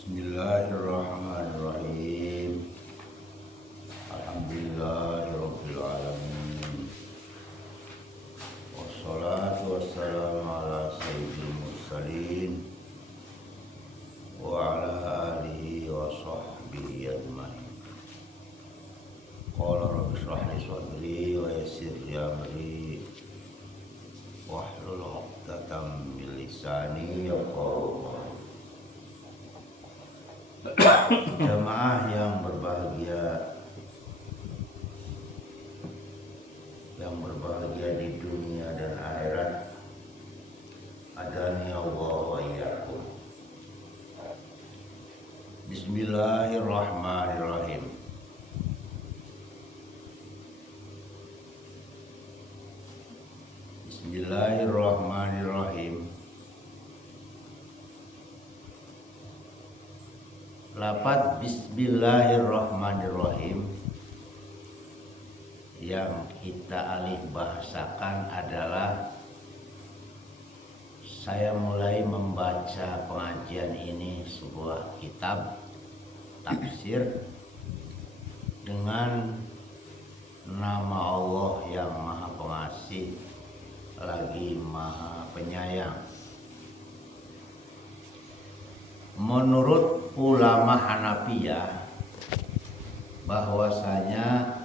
Bismillahirrahmanirrahim. Alhamdulillahirabbil alamin. Wassalatu wassalamu ala sayyidil mursalin wa ala alihi wa sahbihi ajmain. Qala rabbi shrah li sadri wa yassir li amri wahlul 'uqdatam min lisani yafqahu qawli. Jamaah yang berbahagia, di dunia dan akhirat, adani Allah wa iyyakum. Bismillahirrahmanirrahim. Bismillahirrahmanirrahim. Lafaz Bismillahirrahmanirrahim yang kita alih bahasakan adalah saya mulai membaca pengajian ini sebuah kitab tafsir dengan nama Allah yang Maha Pengasih lagi Maha Penyayang. Menurut ulama Hanafiyah bahwasanya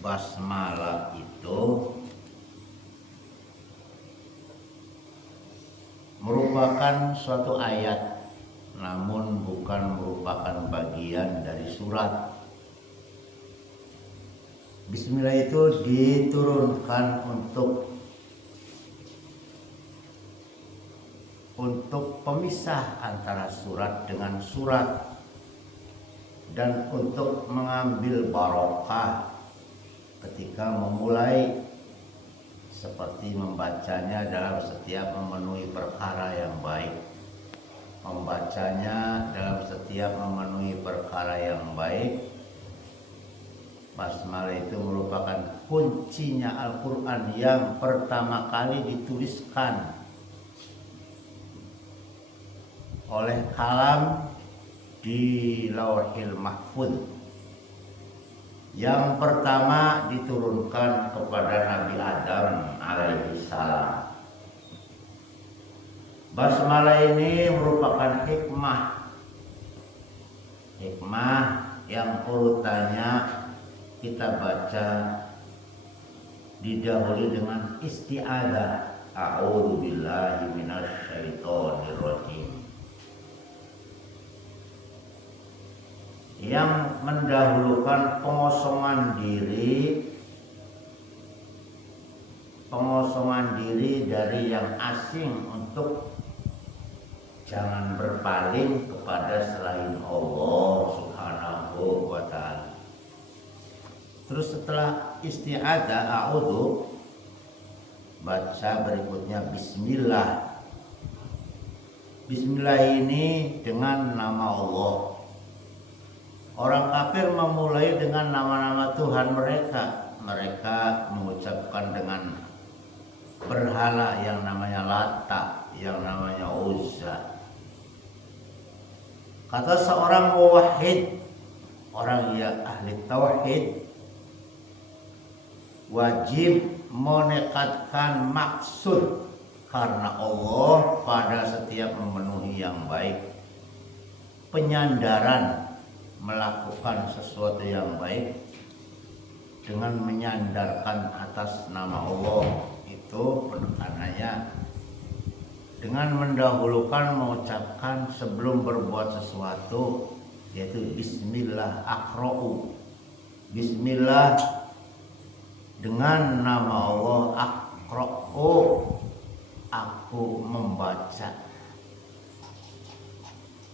basmalah itu merupakan suatu ayat, namun bukan merupakan bagian dari surat. Bismillah itu diturunkan untuk pemisah antara surat dengan surat dan untuk mengambil barokah ketika memulai, seperti membacanya dalam setiap memenuhi perkara yang baik. Membacanya dalam setiap memenuhi perkara yang baik. Basmalah itu merupakan kuncinya Al-Quran yang pertama kali dituliskan oleh kalam di Lauhil Mahfuz, yang pertama diturunkan kepada Nabi Adam alaihi salam. Basmalah ini merupakan hikmah yang urutannya kita baca didahului dengan isti'adzah, a'udzu billahi minasyaitonir rajim, yang mendahulukan pengosongan diri dari yang asing untuk jangan berpaling kepada selain Allah Subhanahu wa ta'ala. Terus setelah isti'adzah a'udzu, baca berikutnya bismillah. Bismillah ini dengan nama Allah. Orang kafir memulai dengan nama-nama Tuhan mereka. Mereka mengucapkan dengan berhala yang namanya Lata, yang namanya Uzza. Kata seorang muwahhid, orang yang ahli tauhid, wajib menekadkan maksud karena Allah pada setiap memenuhi yang baik. Penyandaran melakukan sesuatu yang baik dengan menyandarkan atas nama Allah, itu penekanannya dengan mendahulukan mengucapkan sebelum berbuat sesuatu, yaitu bismillah aqra'u. Bismillah dengan nama Allah, aqra'u, aku membaca.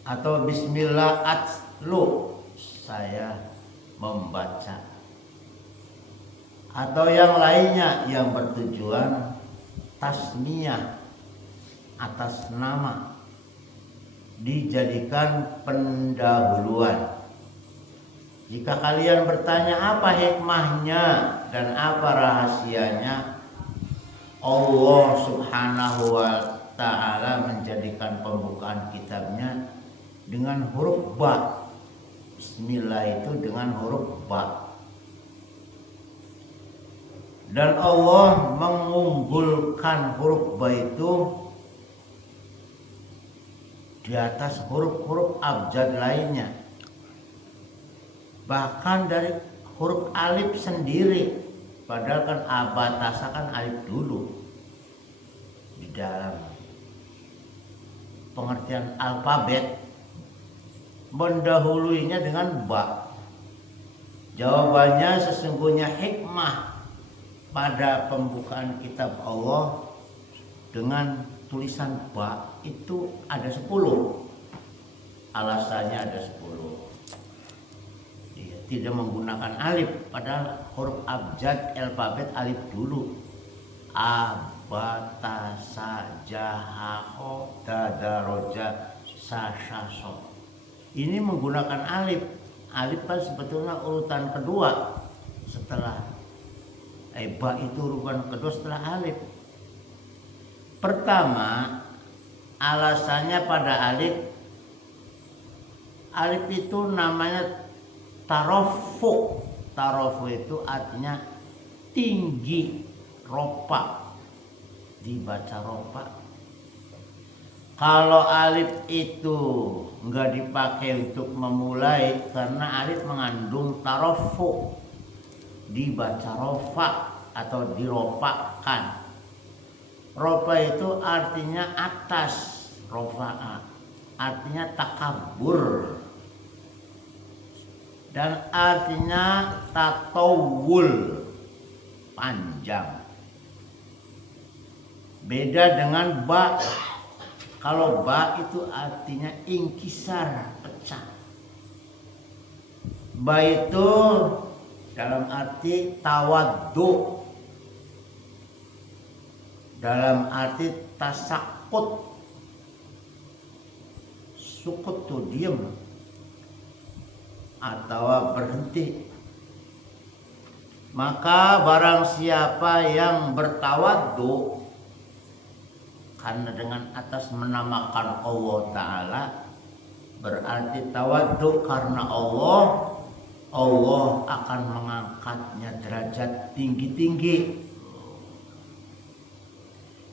Atau bismillah atlu, saya membaca. Atau yang lainnya yang bertujuan tasmiyah, atas nama, dijadikan pendahuluan. Jika kalian bertanya apa hikmahnya dan apa rahasianya, Allah Subhanahu wa ta'ala menjadikan pembukaan kitabnya dengan huruf ba. Bismillah itu dengan huruf ba. Dan Allah mengunggulkan huruf ba itu di atas huruf-huruf abjad lainnya. Bahkan dari huruf alif sendiri, padahal kan abatasa kan alif dulu di dalam pengertian alfabet, mendahuluinya dengan ba. Jawabannya sesungguhnya hikmah pada pembukaan kitab Allah dengan tulisan ba itu ada 10. Alasannya ada 10. Dia tidak menggunakan alif, padahal huruf abjad alfabet alif dulu. A, ba, ta, sa, ja, ha, ho, da, da, ro, ja, sa, sha, so. Ini menggunakan alif. Alif kan sebetulnya urutan kedua setelah ba itu urutan kedua setelah alif. Pertama, alasannya pada alif itu namanya tarofu. Tarofu itu artinya tinggi, ropa, dibaca ropa. Kalau alif itu enggak dipakai untuk memulai karena alif mengandung tarofu, dibaca rofa atau diropakan. Rofa itu artinya atas, rofa'a artinya takabur, dan artinya tatawul, panjang. Beda dengan ba. Kalau ba itu artinya ingkisar, pecah. Ba itu dalam arti tawaddu, dalam arti tasakut. Sukut tuh diem atau berhenti. Maka barang siapa yang bertawaddu, karena dengan atas menamakan Allah Ta'ala, berarti tawaddu karena Allah akan mengangkatnya derajat tinggi-tinggi.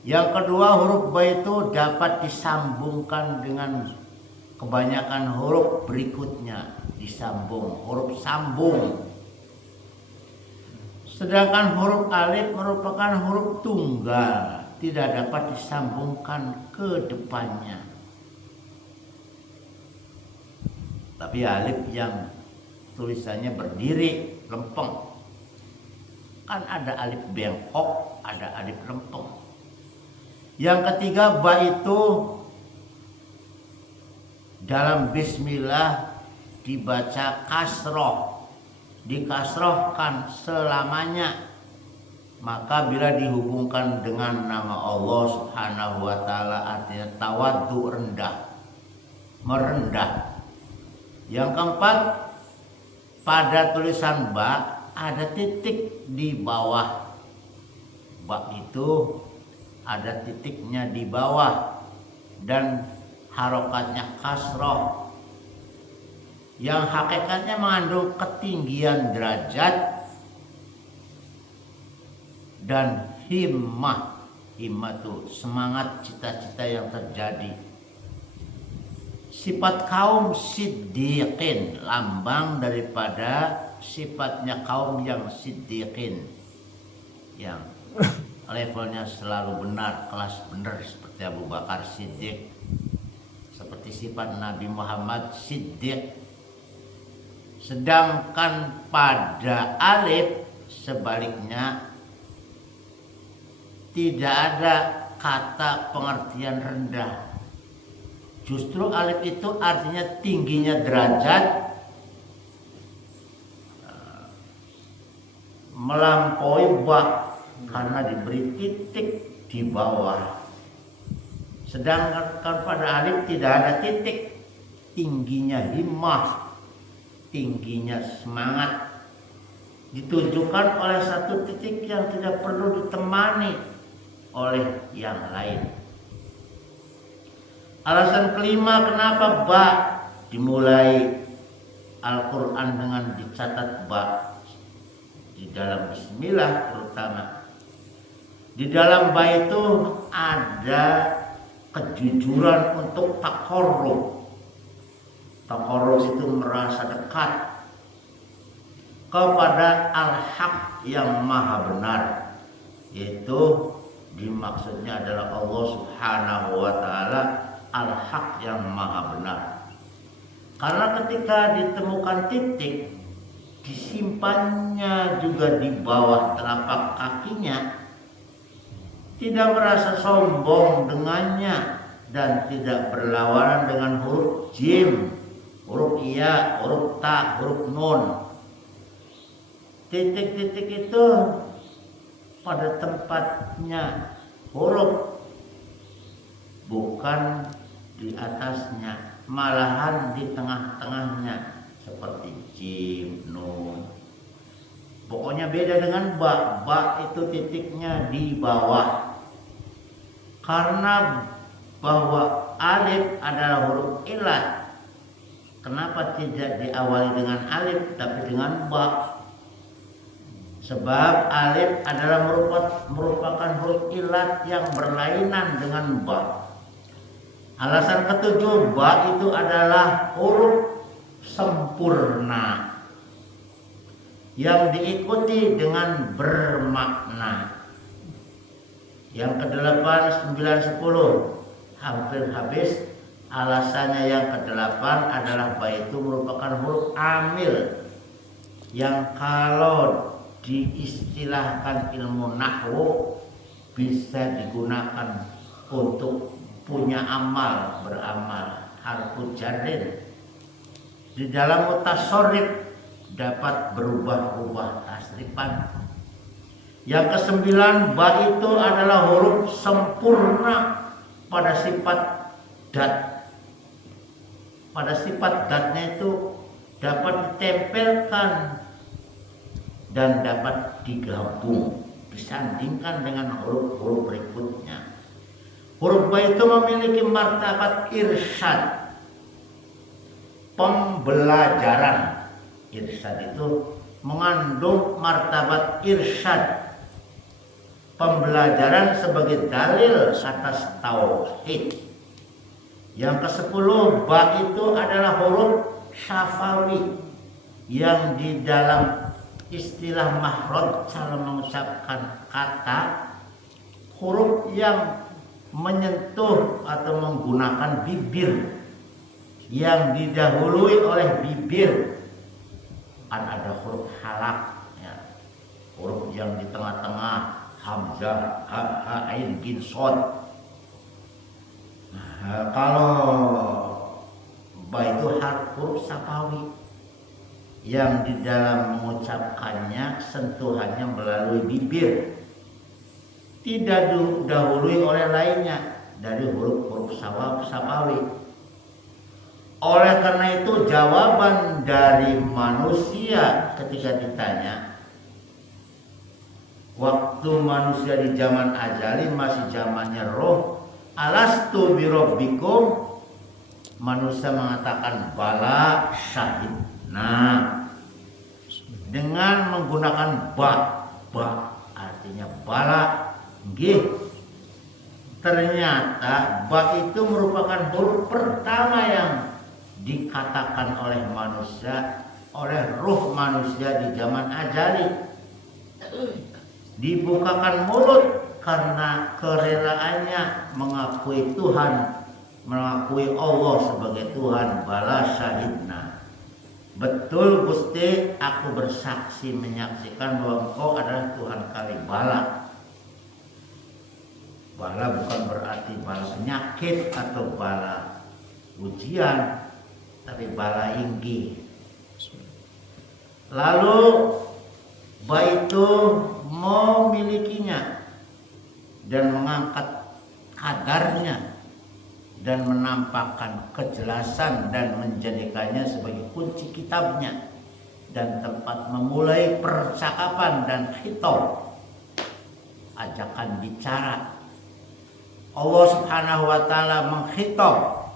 Yang kedua, huruf ba itu dapat disambungkan dengan kebanyakan huruf berikutnya, disambung, huruf sambung. Sedangkan huruf alif merupakan huruf tunggal, tidak dapat disambungkan ke depannya. Tapi alif yang tulisannya berdiri, lempeng. Kan ada alif bengkok, ada alif lempeng. Yang ketiga, ba itu dalam bismillah dibaca kasroh, dikasrohkan selamanya. Maka bila dihubungkan dengan nama Allah Subhanahu wa Ta'ala, artinya tawaddu, rendah, merendah. Yang keempat, pada tulisan ba ada titik di bawah. Ba itu ada titiknya di bawah dan harokatnya kasroh, yang hakikatnya mengandung ketinggian derajat dan himmah. Himmah itu semangat, cita-cita yang terjadi. Sifat kaum siddiqin, lambang daripada sifatnya kaum yang siddiqin, yang levelnya selalu benar, kelas benar, seperti Abu Bakar Siddiq, seperti sifat Nabi Muhammad Siddiq. Sedangkan pada alif sebaliknya, tidak ada kata pengertian rendah. Justru alif itu artinya tingginya derajat, melampaui ba karena diberi titik di bawah. Sedangkan pada alif tidak ada titik, tingginya himmah, tingginya semangat, ditunjukkan oleh satu titik yang tidak perlu ditemani oleh yang lain. Alasan kelima kenapa ba dimulai Al-Quran dengan dicatat ba di dalam bismillah terutama. Di dalam ba itu ada kejujuran untuk takorrub. Takorrub itu merasa dekat kepada al-haq yang maha benar, yaitu dimaksudnya adalah Allah Subhanahu wa Ta'ala, al-haq yang maha benar. Karena ketika ditemukan titik, disimpannya juga di bawah telapak kakinya, tidak merasa sombong dengannya dan tidak berlawanan dengan huruf jim, huruf iya, huruf ta, huruf nun. Titik-titik itu pada tempatnya huruf, bukan di atasnya, malahan di tengah-tengahnya seperti jim, nun. Pokoknya beda dengan ba. Ba itu titiknya di bawah. Karena bahwa alif adalah huruf ilat, kenapa tidak diawali dengan alif tapi dengan ba? Sebab alif adalah merupakan huruf ilat yang berlainan dengan ba. Alasan ketujuh, ba itu adalah huruf sempurna yang diikuti dengan bermakna. Yang ke-8, 9, 10 hampir habis. Alasannya yang ke-8 adalah ba itu merupakan huruf amil yang kalau diistilahkan ilmu nahwu bisa digunakan untuk punya amal, beramal. Harfu jarrin di dalam mutasharrif dapat berubah-ubah tasrifan. Yang ke-9, ba itu adalah huruf sempurna pada sifat dat. Pada sifat datnya itu dapat ditempelkan dan dapat digabung, disandingkan dengan huruf-huruf berikutnya. Huruf ba itu memiliki martabat irsyad, pembelajaran. Irsyad itu mengandung martabat irsyad, pembelajaran sebagai dalil atas tauhid. Yang ke-10, ba itu adalah huruf syafawi yang di dalam istilah makhraj cara mengucapkan kata, huruf yang menyentuh atau menggunakan bibir, yang didahului oleh bibir. Kan ada huruf halak ya, huruf yang di tengah-tengah, hamzah, ha, ain, gin, shod. Nah, kalau ba itu huruf syafawi yang di dalam mengucapkannya sentuhannya melalui bibir, tidak didahului oleh lainnya dari huruf-huruf syafawi. Oleh karena itu jawaban dari manusia ketika ditanya, waktu manusia di zaman azali masih zamannya roh, alastu birabbikum, manusia mengatakan bala syahid. Nah, dengan menggunakan ba artinya bala, nggih. Ternyata ba itu merupakan huruf pertama yang dikatakan oleh manusia, oleh ruh manusia di zaman azali. Dibukakan mulut karena kerelaannya mengakui Tuhan, mengakui Allah sebagai Tuhan. Bala syahidna, betul Gusti, aku bersaksi menyaksikan bahwa Engkau adalah Tuhan kami. Bala bukan berarti bala penyakit atau bala ujian, tapi bala inggi. Lalu ba itu memilikinya dan mengangkat kadarnya dan menampakkan kejelasan dan menjadikannya sebagai kunci kitabnya dan tempat memulai percakapan dan khitab, ajakan bicara. Allah Subhanahu wa Ta'ala mengkhitab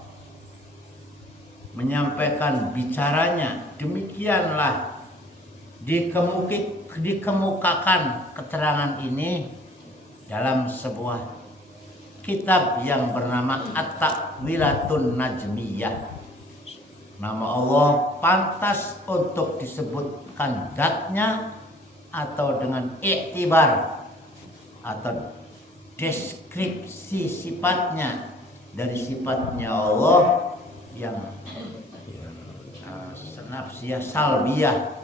menyampaikan bicaranya. Demikianlah dikemukakan keterangan ini dalam sebuah kitab yang bernama At-Ta'wilatun Najmiyah. Nama Allah pantas untuk disebutkan zatnya atau dengan iktibar atau deskripsi sifatnya dari sifatnya Allah yang nafsiyah salbiyah.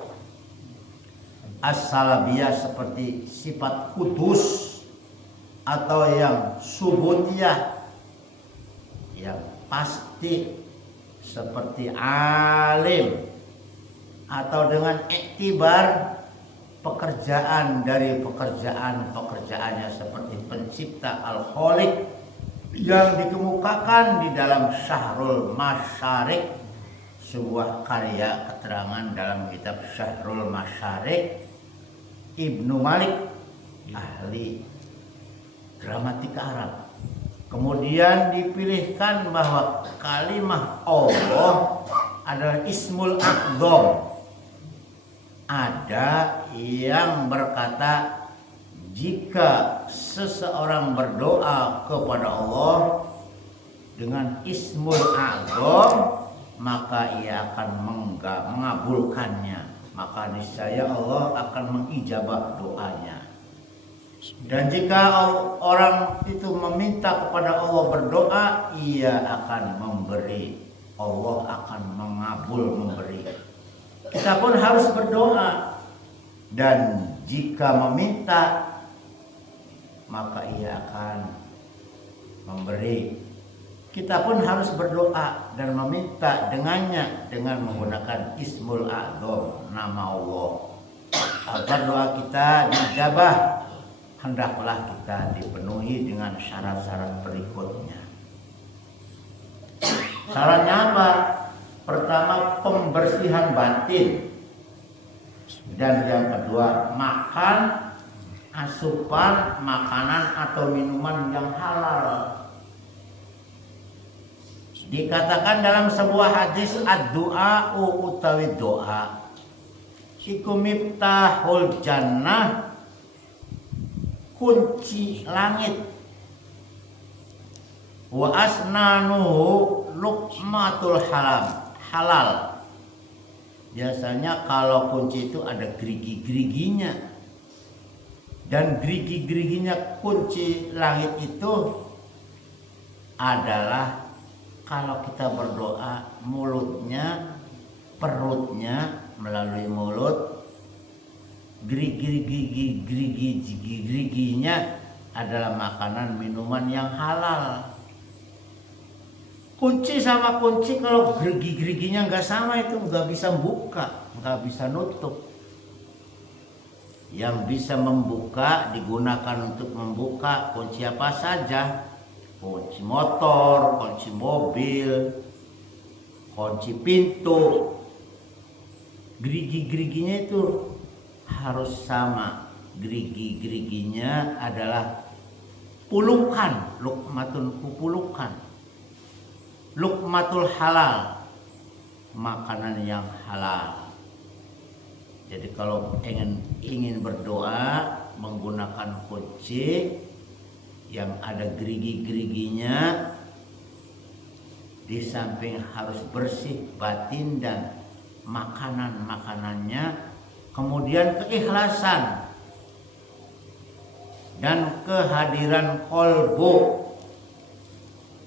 As-salbiyah seperti sifat kudus, atau yang subutiyah yang pasti seperti alim, atau dengan iktibar pekerjaan dari pekerjaannya seperti pencipta al-khaliq yang dikemukakan di dalam Syahrul Masyarik, sebuah karya keterangan dalam kitab Syahrul Masyarik Ibnu Malik, ahli gramatika Arab. Kemudian dipilihkan bahwa kalimah Allah adalah Ismul A'dzam. Ada yang berkata jika seseorang berdoa kepada Allah dengan Ismul A'dzam, maka ia akan mengabulkannya. Maka niscaya Allah akan mengijabah doanya. Dan jika orang itu meminta kepada Allah berdoa, ia akan memberi. Allah akan memberi. Kita pun harus berdoa. Dan jika meminta, maka ia akan memberi. Kita pun harus berdoa dan meminta dengannya dengan menggunakan Ismul A'dzam, nama Allah. Agar doa kita dijabah, hendaklah kita dipenuhi dengan syarat-syarat berikutnya. Syaratnya apa? Pertama, pembersihan batin. Dan yang kedua, makan asupan makanan atau minuman yang halal. Dikatakan dalam sebuah hadis, ad-du'a utawi doa iku miftahul jannah, kunci langit, wa asnanuhu luqmatul halal. Biasanya kalau kunci itu ada gerigi-geriginya, dan gerigi-geriginya kunci langit itu adalah kalau kita berdoa mulutnya, perutnya melalui mulut, gerigi-geriginya adalah makanan minuman yang halal. Kunci sama kunci, kalau gerigi-geriginya nggak sama itu nggak bisa buka, nggak bisa nutup. Yang bisa membuka digunakan untuk membuka kunci apa saja. Kunci motor, kunci mobil, kunci pintu. Gerigi-geriginya itu harus sama. Gerigi-geriginya adalah pulukan, luqmatun pulukan. Luqmatul halal, makanan yang halal. Jadi kalau ingin berdoa menggunakan kunci yang ada gerigi-geriginya, di samping harus bersih batin dan makanan-makanannya, kemudian keikhlasan dan kehadiran qalbu,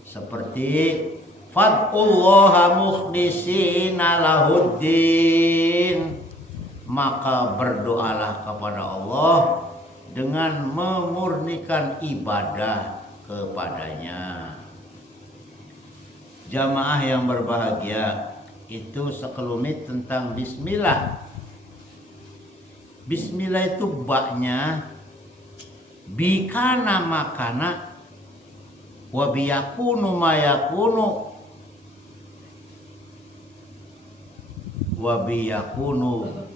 seperti fad'ullaha mukhlishina lahuddin, maka berdoalah kepada Allah dengan memurnikan ibadah kepadanya. Jamaah yang berbahagia, itu sekelumit tentang bismillah. Bismillah itu baknya bikana makana wa biyakunu mayakunu wa biyakunu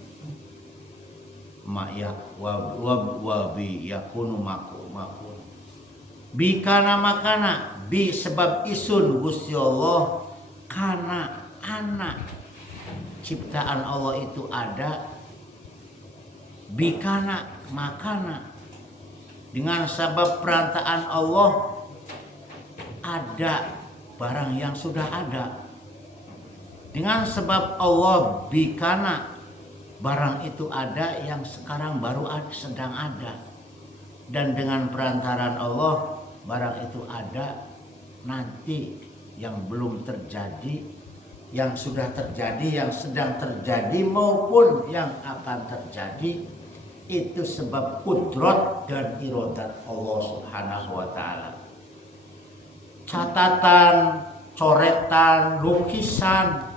makun. Bikana makana, bi sebab isun Gusti Allah, kana anak ciptaan Allah itu ada, bikana makana, dengan sebab perantaraan Allah ada barang yang sudah ada. Dengan sebab Allah bikana, barang itu ada yang sekarang baru sedang ada. Dan dengan perantaraan Allah barang itu ada nanti yang belum terjadi, yang sudah terjadi, yang sedang terjadi maupun yang akan terjadi. Itu sebab kudrat dan iradat Allah Subhanahu wa ta'ala. Catatan, coretan, lukisan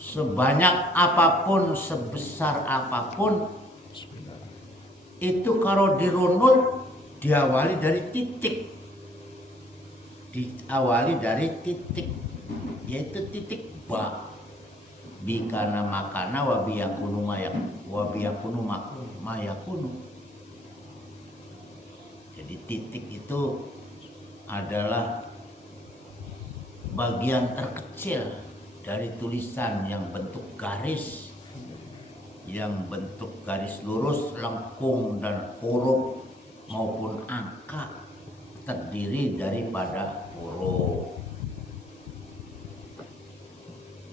sebanyak apapun, sebesar apapun, itu kalau dirunut diawali dari titik. Diawali dari titik, yaitu titik ba. Bikana makana wabiyakunu mayakunu. Jadi titik itu adalah bagian terkecil dari tulisan yang bentuk garis, yang bentuk garis lurus, lengkung dan huruf maupun angka, terdiri daripada huruf.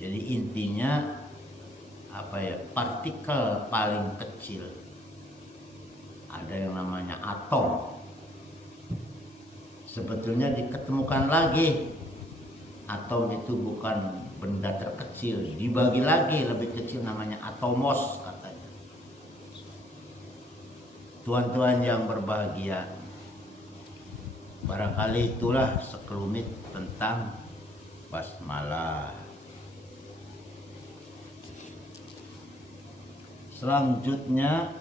Jadi intinya partikel paling kecil, ada yang namanya atom. Sebetulnya diketemukan lagi atom itu bukan benda terkecil, dibagi lagi lebih kecil, namanya atomos katanya. Tuan-tuan yang berbahagia, barangkali itulah sekelumit tentang basmalah. Selanjutnya,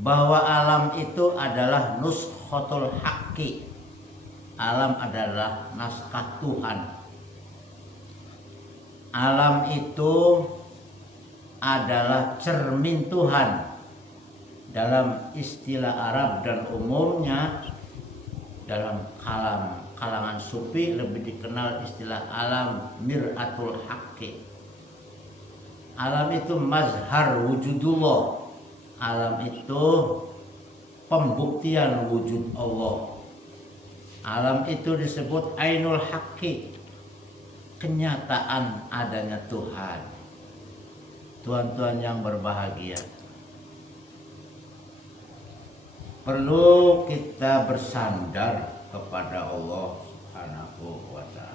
bahwa alam itu adalah nuskhatul haqqi. Alam adalah naskah Tuhan. Alam itu adalah cermin Tuhan. Dalam istilah Arab dan umumnya dalam kalangan sufi lebih dikenal istilah alam mir'atul haqqi. Alam itu mazhar wujudullah. Alam itu pembuktian wujud Allah. Alam itu disebut ainul haqqi, kenyataan adanya Tuhan. Tuan-tuan yang berbahagia, perlu kita bersandar kepada Allah Subhanahu wa ta'ala.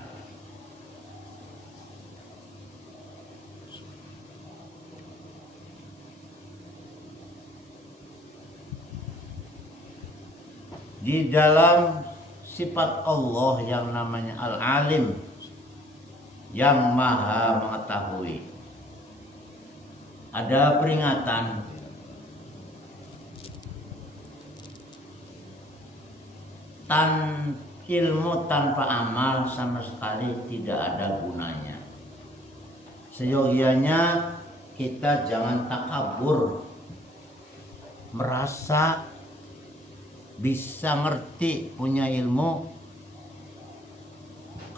Di dalam sifat Allah yang namanya Al-Alim, yang maha mengetahui, ada peringatan ilmu tanpa amal sama sekali tidak ada gunanya. Seyogianya kita jangan takabur, merasa bisa ngerti, punya ilmu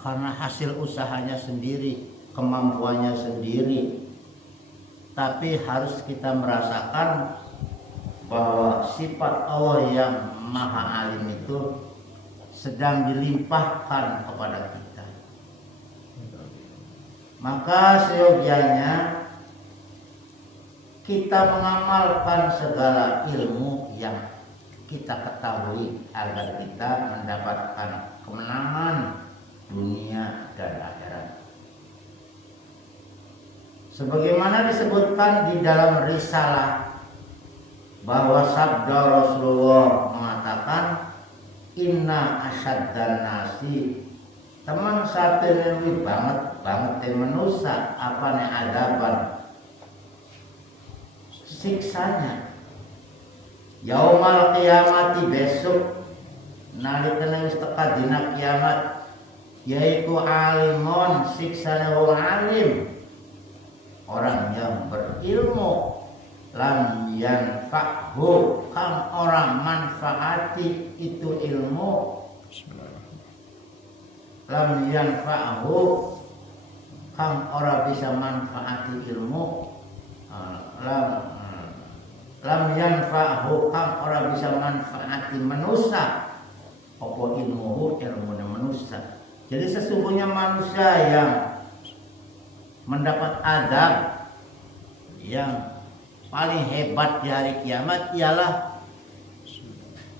karena hasil usahanya sendiri, kemampuannya sendiri. Tapi harus kita merasakan bahwa sifat Allah yang maha alim itu sedang dilimpahkan kepada kita. Maka seyogianya kita mengamalkan segala ilmu yang kita ketahui agar kita mendapatkan kemenangan dunia dan akhirat. Sebagaimana disebutkan di dalam risalah bahwa sabda Rasulullah mengatakan, inna asyaddan nasi, teman satu lebih banget manusia apa nih adaban siksanya yaumal kiamati, besok nalikana wis teka dina kiamat, yaitu alimun, siksane wong alim, orang yang berilmu, lam yanfa'hu, kang orang manfaati itu ilmu, lam yanfa'hu kang ora bisa manfaati ilmu lam yanfa'hu kang ora bisa manfaati manusia apa ilmuhu ilmuna manusia. Jadi sesungguhnya manusia yang mendapat adab yang paling hebat di hari kiamat ialah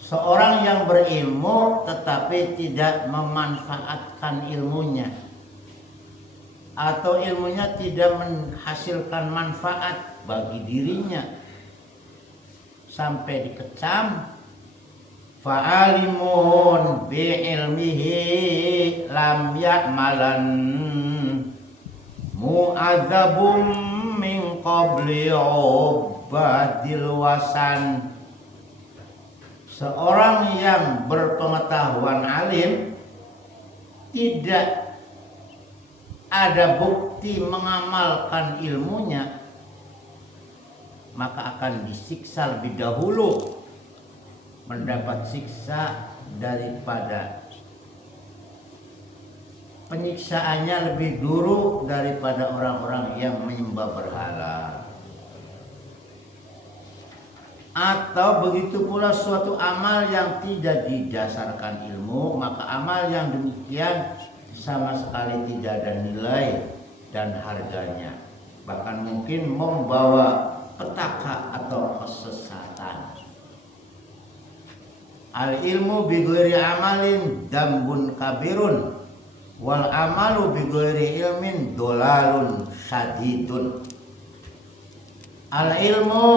seorang yang berilmu tetapi tidak memanfaatkan ilmunya, atau ilmunya tidak menghasilkan manfaat bagi dirinya, sampai dikecam fa'alimun bi'ilmihi lam ya'malan mu'adzabum min qabli ubadil wasan. Seorang yang berpengetahuan alim tidak ada bukti mengamalkan ilmunya, maka akan disiksa lebih dahulu, mendapat siksa daripada penyiksaannya lebih dulu daripada orang-orang yang menyembah berhala. Atau begitu pula suatu amal yang tidak didasarkan ilmu, maka amal yang demikian sama sekali tidak ada nilai dan harganya, bahkan mungkin membawa petaka atau kesesatan. Al ilmu bi ghairi amalin dambun kabirun wal amalu bi ghairi ilmin dolalun syadidun. Al ilmu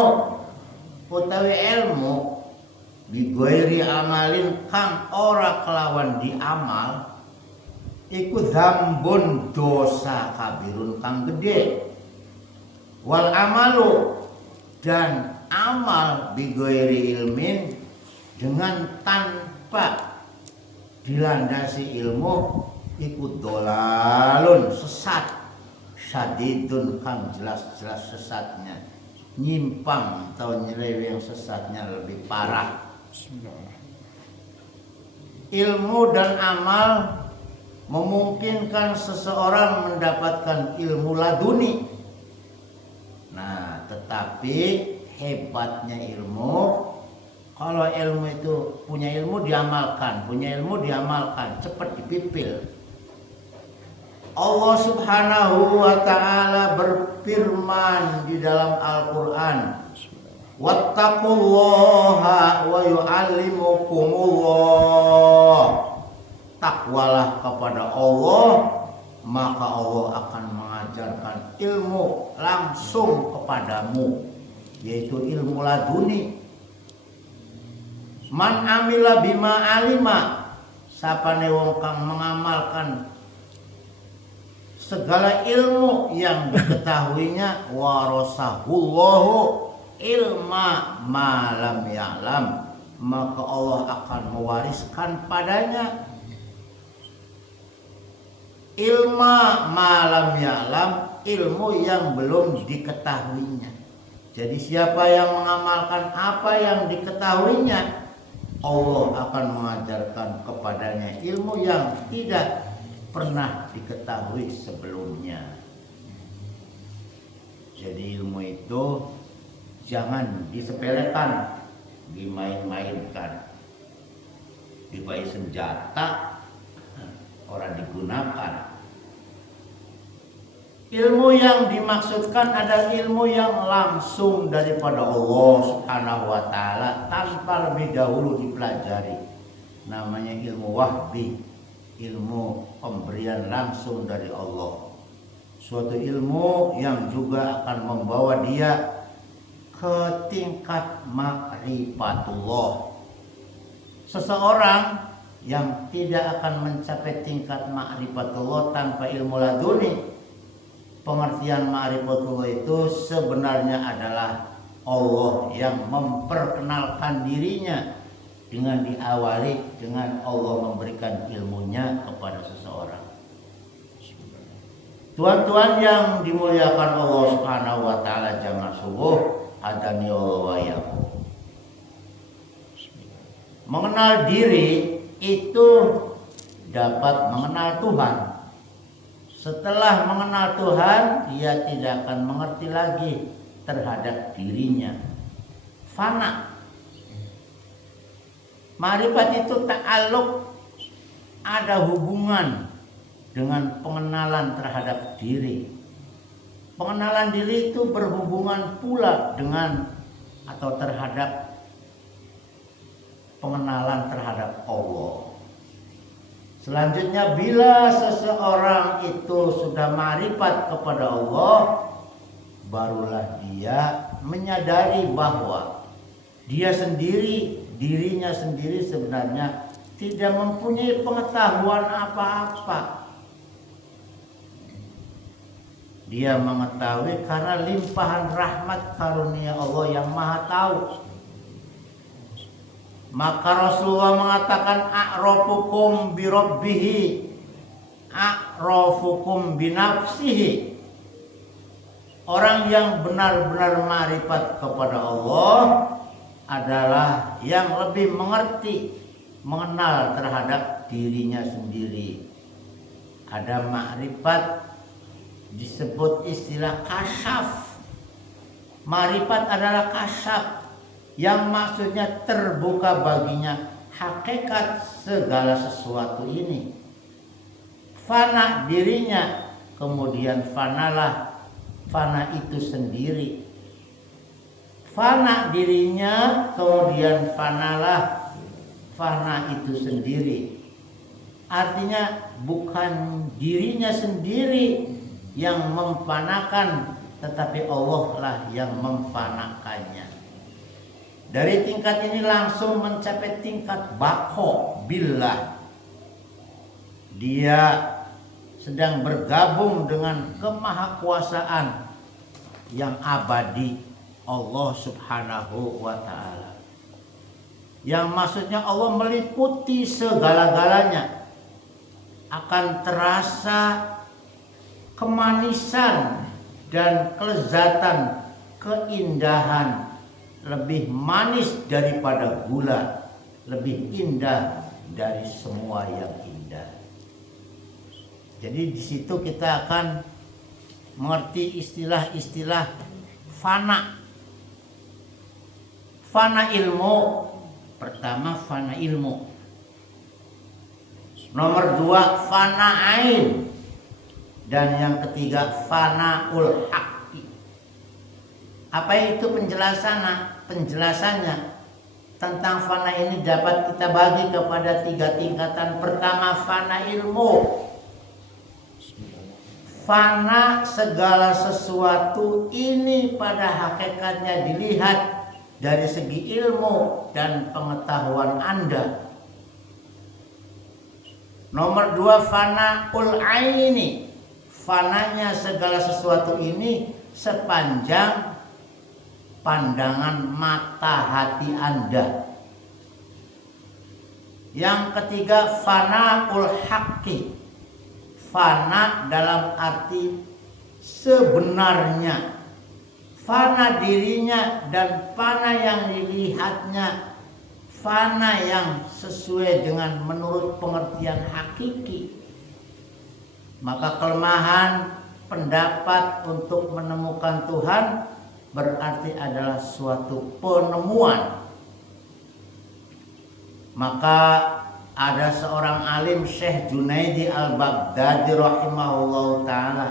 utawi ilmu bi ghairi amalin kang ora kelawan diamal iku dzambun dosa kabirun kang gede, wal amalu dan amal bi ghairi ilmin dengan tanpa dilandasi ilmu iku dolalun sesat syadidun kang jelas-jelas sesatnya, nyimpang atau nyeleweng sesatnya lebih parah. Ilmu dan amal memungkinkan seseorang mendapatkan ilmu laduni. Nah, tetapi hebatnya ilmu, kalau ilmu itu punya ilmu diamalkan, cepat dipipil. Allah Subhanahu wa ta'ala berfirman di dalam Al-Qur'an, wattaqullaha wa yu'allimukumullah. Takwalah kepada Allah, maka Allah akan mengajarkan ilmu langsung kepadamu, yaitu ilmu laduni. Man amila bima alima, sapane wong kang mengamalkan segala ilmu yang diketahuinya, warasahullahu ilma malam ya'lam, maka Allah akan mewariskan padanya ilma malam ya'lam, ilmu yang belum diketahuinya. Jadi siapa yang mengamalkan apa yang diketahuinya, Allah akan mengajarkan kepadanya ilmu yang tidak pernah diketahui sebelumnya. Jadi ilmu itu jangan disepelekan, dimain-mainkan. Dibaik senjata orang digunakan. Ilmu yang dimaksudkan adalah ilmu yang langsung daripada Allah Subhanahu wa ta'ala tanpa lebih dahulu dipelajari. Namanya ilmu wahbi, ilmu pemberian langsung dari Allah. Suatu ilmu yang juga akan membawa dia ke tingkat ma'rifatullah. Seseorang yang tidak akan mencapai tingkat ma'rifatullah tanpa ilmu laduni. Pengertian ma'rifatullah itu sebenarnya adalah Allah yang memperkenalkan dirinya dengan diawali dengan Allah memberikan ilmunya kepada seseorang. Tuan-tuan yang dimuliakan Allah Subhanahu wa ta'ala jamaah subuh, adani Allah wa iyyakum. Mengenal diri itu dapat mengenal Tuhan. Setelah mengenal Tuhan, dia tidak akan mengerti lagi terhadap dirinya. Fana. Ma'rifat itu ta'alluq, ada hubungan dengan pengenalan terhadap diri. Pengenalan diri itu berhubungan pula dengan atau terhadap pengenalan terhadap Allah. Selanjutnya, bila seseorang itu sudah ma'rifat kepada Allah, barulah dia menyadari bahwa dia sendiri, dirinya sendiri sebenarnya tidak mempunyai pengetahuan apa-apa. Dia mengetahui karena limpahan rahmat karunia Allah yang Maha Tahu. Maka Rasulullah mengatakan, a'rafukum bi rabbihi a'rafukum bi nafsihi. Orang yang benar-benar ma'rifat kepada Allah adalah yang lebih mengerti, mengenal terhadap dirinya sendiri. Ada ma'rifat disebut istilah kasyaf. Ma'rifat adalah kasyaf, yang maksudnya terbuka baginya hakikat segala sesuatu ini. Fana dirinya, kemudian fanalah fana itu sendiri. Fana dirinya, kemudian fanalah fana itu sendiri. Artinya bukan dirinya sendiri yang memfanakan, tetapi Allah lah yang memfanakannya. Dari tingkat ini langsung mencapai tingkat baqo billah. Dia sedang bergabung dengan kemahakuasaan yang abadi, Allah Subhanahu wa ta'ala. Yang maksudnya Allah meliputi segala-galanya. Akan terasa kemanisan dan kelezatan, keindahan, lebih manis daripada gula, lebih indah dari semua yang indah. Jadi di situ kita akan mengerti istilah-istilah fana. Fana ilmu, pertama fana ilmu. Nomor 2 fana ain. Dan yang ketiga fanaul haqqi. Apa itu penjelasannya? Tentang fana ini dapat kita bagi kepada 3 tingkatan. Pertama, fana ilmu. Fana segala sesuatu ini pada hakikatnya dilihat dari segi ilmu dan pengetahuan Anda. Nomor 2 fanaul aini. Fananya segala sesuatu ini sepanjang pandangan mata hati Anda. Yang ketiga fanaul haqqi. Fana dalam arti sebenarnya. Fana dirinya dan fana yang dilihatnya. Fana yang sesuai dengan menurut pengertian hakiki. Maka kelemahan pendapat untuk menemukan Tuhan berarti adalah suatu penemuan. Maka ada seorang alim, Syekh Junaidi al-Baghdadi rahimahullah ta'ala.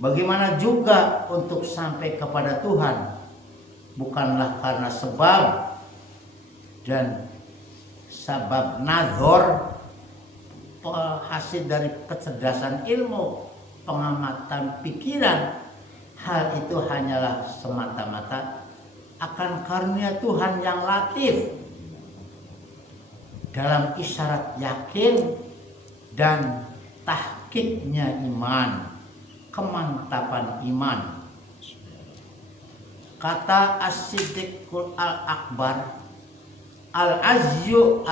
Bagaimana juga untuk sampai kepada Tuhan, bukanlah karena sebab dan sabab nazar, hasil dari kecerdasan ilmu, pengamatan pikiran. Hal itu hanyalah semata-mata akan karunia Tuhan yang latif dalam isyarat yakin dan tahqiqnya iman, kemantapan iman. Kata As-Siddiqul Al-Akbar, al-ajzu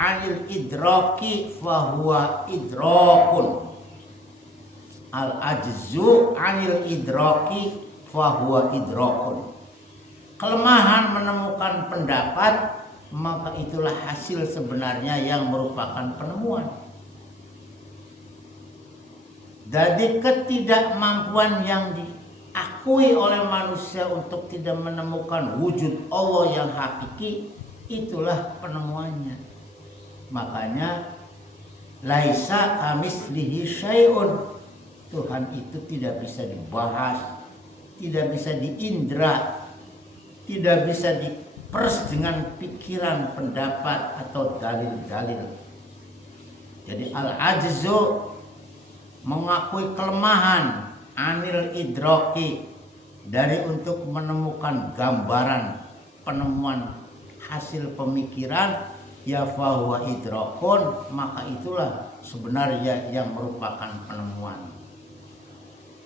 anil idraki fahuwa idrakun. Al-ajzu anil idraki fahuwa idrakun. Kelemahan menemukan pendapat maka itulah hasil sebenarnya yang merupakan penemuan. Jadi ketidakmampuan yang diakui oleh manusia untuk tidak menemukan wujud Allah yang hakiki, itulah penemuannya. Makanya laisa kamitslihi syai'un. Tuhan itu tidak bisa dibahas, tidak bisa diindra, tidak bisa diperes dengan pikiran, pendapat atau dalil-dalil. Jadi al-ajzu mengakui kelemahan anil idroki dari untuk menemukan gambaran penemuan hasil pemikiran, ya fahuwa idrokun, maka itulah sebenarnya yang merupakan penemuan.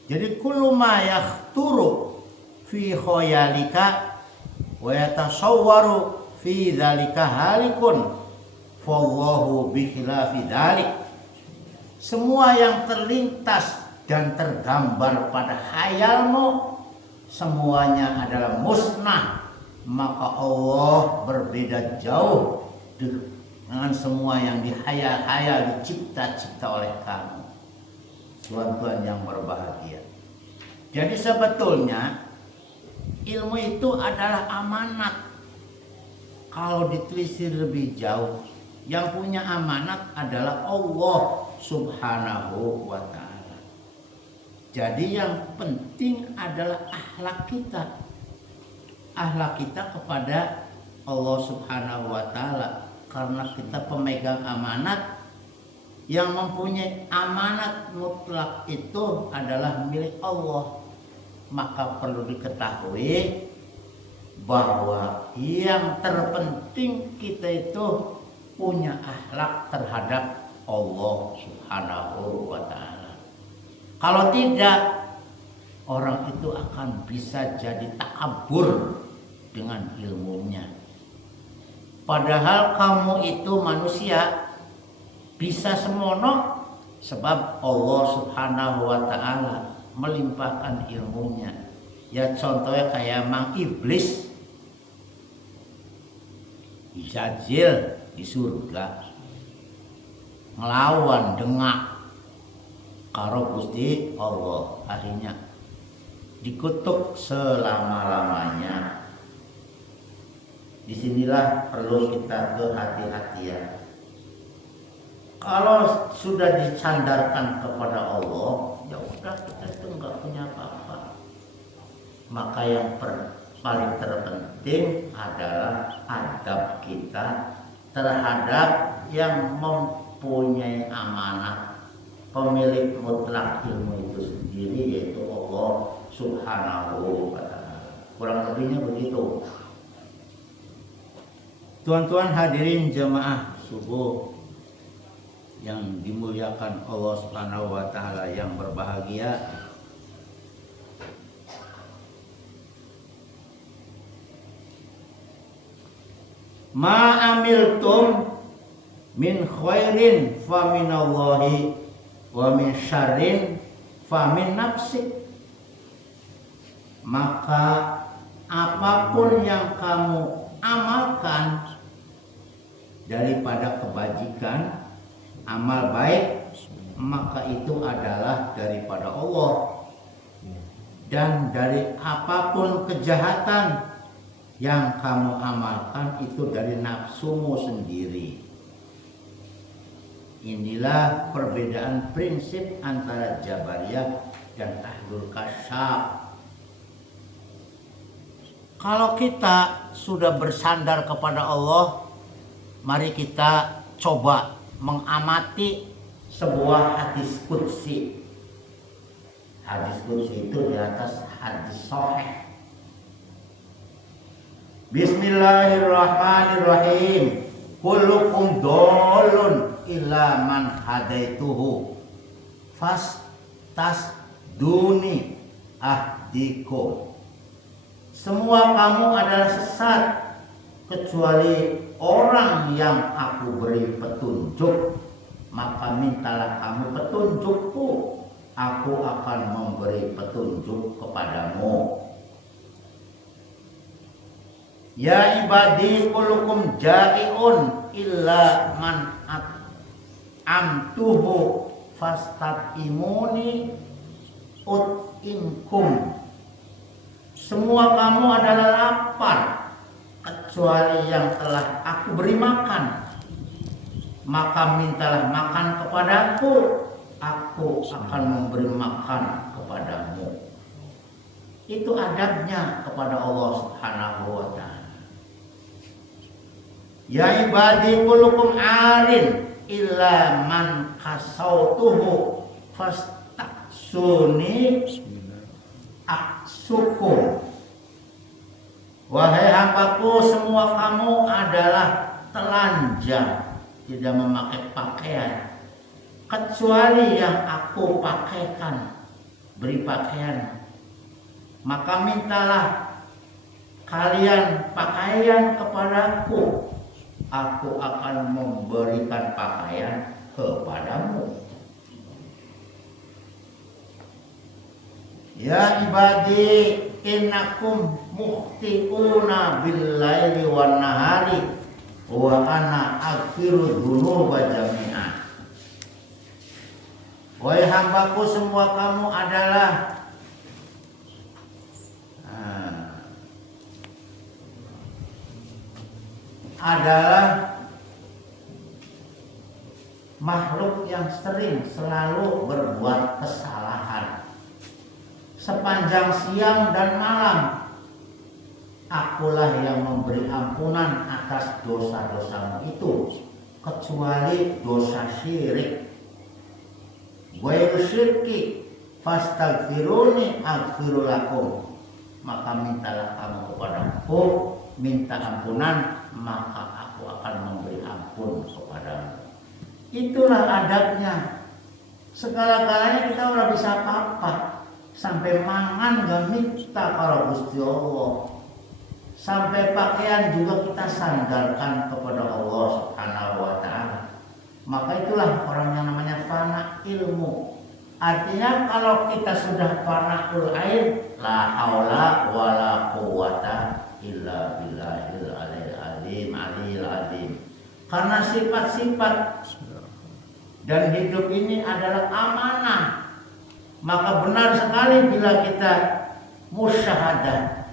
Jadi kullu ma yakhturu fi khayalika wa yatasawwaru fi dzalika halikun fallahu bi khilafi dzalik. Semua yang terlintas dan tergambar pada khayalmu semuanya adalah musnah, maka Allah berbeda jauh dengan semua yang dihayal-hayal, dicipta-cipta oleh kamu, tuan-tuan yang berbahagia. Jadi sebetulnya ilmu itu adalah amanat. Kalau ditelisik lebih jauh, yang punya amanat adalah Allah Subhanahu wa ta'ala. Jadi yang penting adalah akhlak kita. Akhlak kita kepada Allah Subhanahu wa ta'ala. Karena kita pemegang amanat, yang mempunyai amanat mutlak itu adalah milik Allah. Maka perlu diketahui bahwa yang terpenting kita itu punya akhlak terhadap Allah Subhanahu wa ta'ala. Kalau tidak, orang itu akan bisa jadi takabur dengan ilmunya. Padahal kamu itu manusia bisa semono sebab Allah Subhanahu wa ta'ala melimpahkan ilmunya. Ya contohnya kayak Mang Iblis Jajil di surga ngelawan dengak karo Gusti Allah, akhirnya dikutuk selama-lamanya. Disinilah perlu kita kehati-hatian. Kalau sudah disandarkan kepada Allah, ya udah, kita itu nggak punya apa-apa. Maka yang paling terpenting adalah adab kita terhadap yang mempunyai amanat, pemilik mutlak ilmu itu sendiri, yaitu Allah Subhanahu wa ta'ala. Kurang lebihnya begitu. Tuan-tuan hadirin jemaah subuh yang dimuliakan Allah Subhanahu wa ta'ala yang berbahagia, ma amiltum min khairin fa minallahi wa min syarrin fa min nafsik. Maka apapun yang kamu amalkan daripada kebajikan, amal baik, maka itu adalah daripada Allah. Dan dari apapun kejahatan yang kamu amalkan itu dari nafsumu sendiri. Inilah perbedaan prinsip antara Jabariyah dan Ahlul Kasyaf. Kalau kita sudah bersandar kepada Allah, mari kita coba mengamati sebuah hadis qudsi. Hadis qudsi itu di atas hadis sahih. Bismillahirrahmanirrahim. Kullukum dhalun illa man hadaituhu fastasduni ahdikum. Semua kamu adalah sesat kecuali orang yang aku beri petunjuk, maka mintalah kamu petunjukku, aku akan memberi petunjuk kepadamu. Ya ibadi kullukum ja'iun illa man amtuhu fastat imuni ut'imkum. Semua kamu adalah lapar kecuali yang telah aku beri makan. Maka mintalah makan kepadaku, aku akan memberi makan kepadamu. Itu adabnya kepada Allah Subhanahu wa ta'ala. Ya ibadi kullukum arin illa man kasautuhu fastaksuni aksukum. Wahai hambaku, semua kamu adalah telanjang, tidak memakai pakaian kecuali yang aku pakaikan, beri pakaian. Maka mintalah kalian pakaian kepadaku, aku akan memberikan pakaian kepadamu. Ya ibadi innakum mukhti'una bil-laili wan nahari wa ana aghfiru dzunuba jami'a. Wahai hambaku, semua kamu adalah makhluk yang selalu berbuat kesalahan sepanjang siang dan malam. Akulah yang memberi ampunan atas dosa-dosamu itu, kecuali dosa syirik. Ghairu syirki fastaghfiruni aghfir lakum. Maka mintalah kamu kepadaku, minta ampunan, maka aku akan memberi ampun kepadamu. Itulah adabnya. Segala-galanya kita ora bisa apa-apa. Sampai mangan gak minta kalau Gusti Allah. Sampai pakaian juga kita sandarkan kepada Allah Subhanahu wa ta'ala. Maka itulah orang yang namanya fana ilmu. Artinya kalau kita sudah fanaul ilm, la haula wala quwata illa billahil aliyil azim. Karena sifat-sifat dan hidup ini adalah amanah. Maka benar sekali bila kita musyahadah,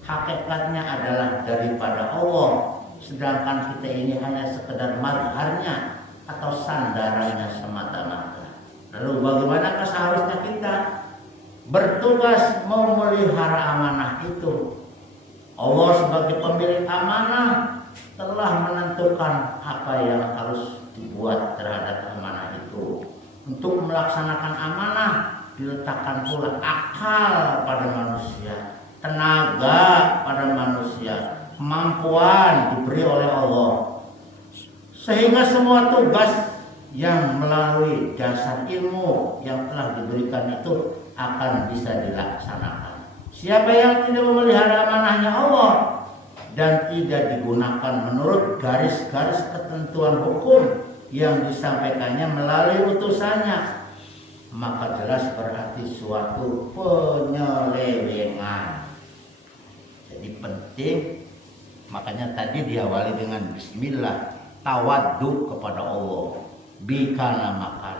hakikatnya adalah daripada Allah, sedangkan kita ini hanya sekedar mazharnya atau sandarannya semata-mata. Lalu bagaimana seharusnya kita bertugas memelihara amanah itu? Allah sebagai pemilik amanah telah menentukan apa yang harus dibuat terhadap amanah itu. Untuk melaksanakan amanah diletakkan pula akal pada manusia, tenaga pada manusia, kemampuan diberi oleh Allah, sehingga semua tugas yang melalui dasar ilmu yang telah diberikan itu akan bisa dilaksanakan. Siapa yang tidak memelihara amanahnya Allah dan tidak digunakan menurut garis-garis ketentuan hukum yang disampaikannya melalui utusannya, maka jelas berarti suatu penyelewengan. Jadi penting, makanya tadi diawali dengan bismillah, tawaddu kepada Allah, bikana makan.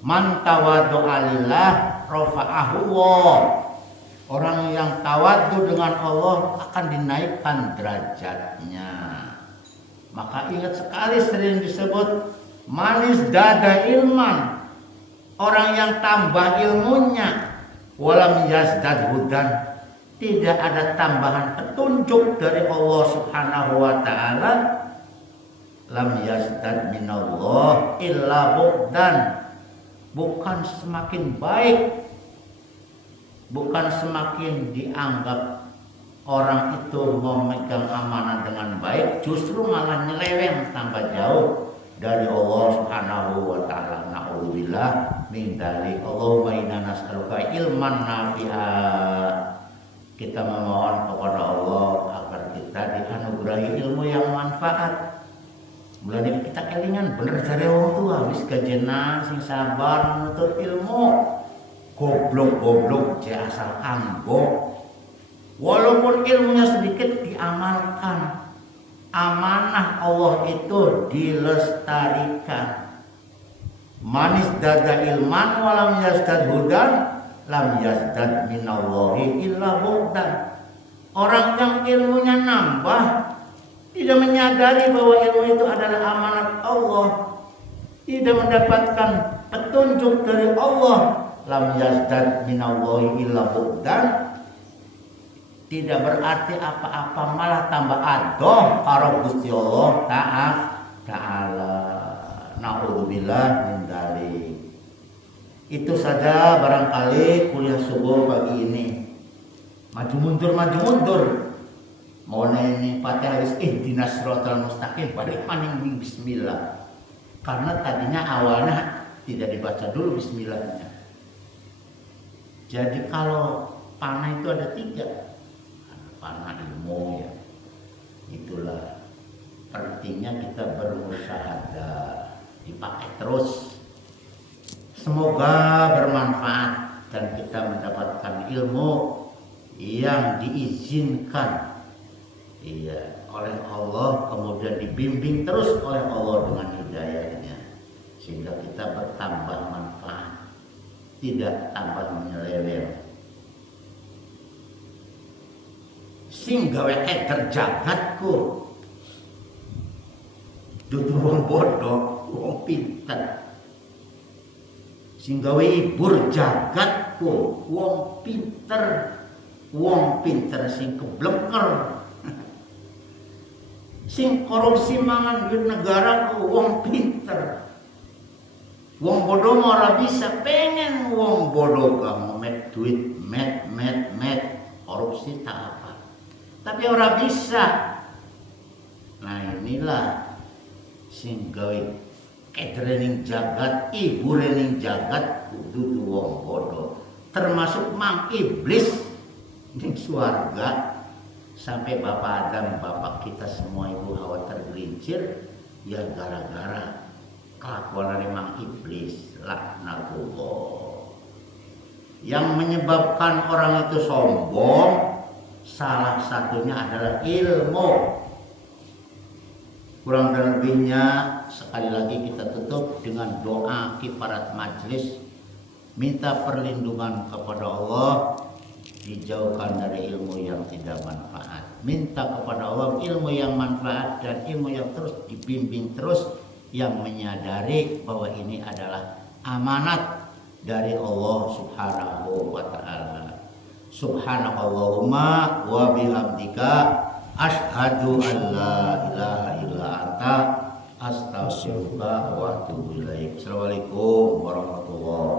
Man tawaddu alillah rafa'ahu Allah. Orang yang tawaddu dengan Allah akan dinaikkan derajatnya. Maka ingat sekali sering disebut manis dada ilman. Orang yang tambah ilmunya, walam yazdad hudan, tidak ada tambahan petunjuk dari Allah Subhanahu wa ta'ala, lam yazdad minallah illa bu'dan, bukan semakin baik, bukan semakin dianggap orang itu memegang amanah dengan baik, justru malah nyeleweng tambah jauh dari Allah Subhanahu wa ta'ala. Na'udzubillah min dzalik. Allahumma inna nas'aluka ilman nafi'a. Kita memohon kepada Allah agar kita dianugerahi ilmu yang manfaat. Mulane kita kelingan bener dari orang tua, wis gajenan sing sabar menuntut ilmu. Goblok-goblok je asal anggo. Walaupun ilmunya sedikit diamalkan. Amanah Allah itu dilestarikan. Manis dada ilman walam yazdad hudan lam yazdad minallahi illa bughdan. Orang yang ilmunya nambah, tidak menyadari bahwa ilmu itu adalah amanat Allah, tidak mendapatkan petunjuk dari Allah, lam yazdad minallahi illa bughdan, tidak berarti apa-apa, malah tambah adoh karo Gusti Allah Ta'ala. Na'udzubillah min dzalik. Itu saja barangkali kuliah subuh pagi ini. Maju mundur. Mau ini Fatihah wis ihdinas siratal mustaqim balik maning bismillah. Karena tadinya awalnya tidak dibaca dulu bismillahnya. Jadi kalau panah itu ada 3. Panah ilmu ya. Itulah pentingnya kita bermusyahadah, dipakai terus. Semoga bermanfaat dan kita mendapatkan ilmu yang diizinkan oleh Allah, kemudian dibimbing terus oleh Allah dengan hidayahnya, sehingga kita bertambah manfaat, tidak tambah menyeleweng. Sing gawe eder jagatku dudu wong bodoh, wong pinter. Sing gawe hibur jagatku wong pinter, sing keblengker. Sing korupsi mangan duit negaraku wong pinter. Wong bodoh mau ora bisa, pengen wong bodoh kamu met duit met korupsi tak apa. Tapi orang bisa. Nah inilah sing gawe kedrening jagat, ibu rening jagat kudu wong bodoh. Termasuk mang iblis ning swarga, sampai Bapak Adam, bapak kita semua ibu Hawa tergelincir ya gara-gara kelakuan mang iblis, laknatullah. Yang menyebabkan orang itu sombong salah satunya adalah ilmu. Kurang dan lebihnya sekali lagi kita tutup dengan doa kifarat majlis, minta perlindungan kepada Allah, dijauhkan dari ilmu yang tidak manfaat. Minta kepada Allah ilmu yang manfaat dan ilmu yang terus dibimbing terus, yang menyadari bahwa ini adalah amanat dari Allah Subhanahu wa ta'ala. Subhanakallahumma wa bihamdika asyhadu an la ilaha illa anta astaghfiruka wa atubu ilaik. Assalamualaikum warahmatullahi wabarakatuh.